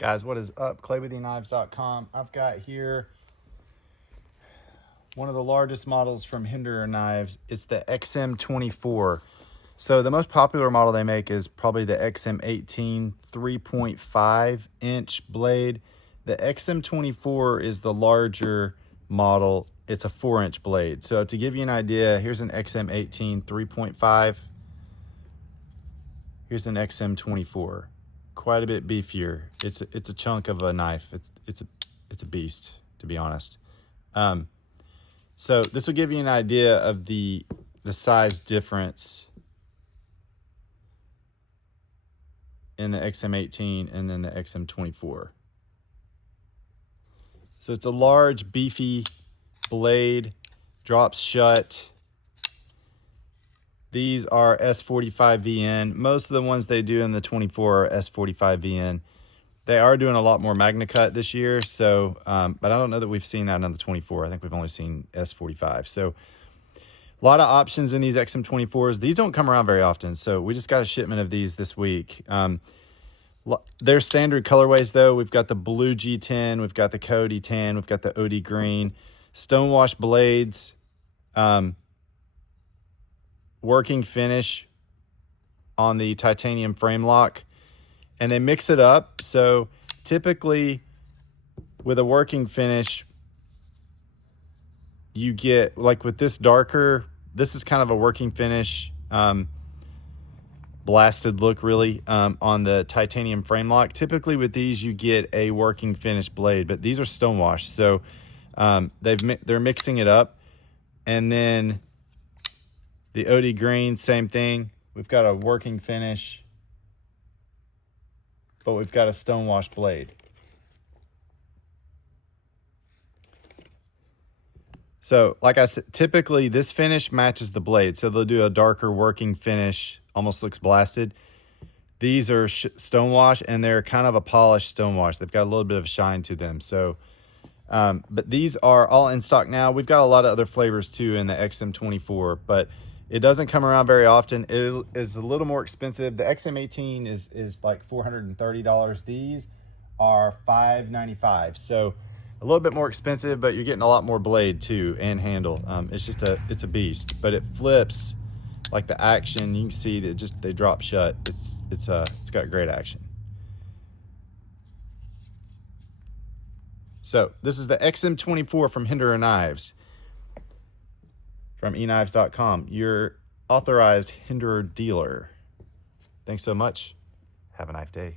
Guys, what is up? ClayWithEKNIVES.com. I've got here one of the largest models from Hinderer Knives. It's the XM-24. So the most popular model they make is probably the XM-18 3.5 inch blade. The XM-24 is the larger model. It's a 4-inch blade. So to give you an idea, here's an XM-18 3.5. Here's an XM-24. Quite a bit beefier. It's a chunk of a knife. It's a beast, to be honest. So this will give you an idea of the size difference in the XM-18 and then the XM-24. So it's a large, beefy blade, drops shut. These are S45VN. Most of the ones they do in the 24 are S45VN. They are doing a lot more Magna Cut this year, so but I don't know that we've seen that on the 24. I think we've only seen S45. So a lot of options in these XM24s. These don't come around very often, so we just got a shipment of these this week. They're standard colorways, though. We've got the blue G10, we've got the Cody tan, we've got the OD green, stonewash blades, working finish on the titanium frame lock, and they mix it up. So typically with a working finish, you get, like with this darker, this is kind of a working finish, blasted look really, on the titanium frame lock. Typically with these you get a working finish blade, but these are stonewash, so they're mixing it up. And then the OD green, same thing. We've got a working finish, but we've got a stonewash blade. So like I said, typically this finish matches the blade. So they'll do a darker working finish, almost looks blasted. These are stonewash, and they're kind of a polished stonewash. They've got a little bit of shine to them. So, but these are all in stock now. We've got a lot of other flavors too in the XM24, but it doesn't come around very often. It is a little more expensive. The XM18 is like $430. These are $595. So a little bit more expensive, but you're getting a lot more blade too and handle. It's a beast, but it flips like the action. You can see that they drop shut. It's got great action. So this is the XM24 from Hinderer Knives from EKNIVES.com, your authorized Hinderer dealer. Thanks so much. Have a nice day.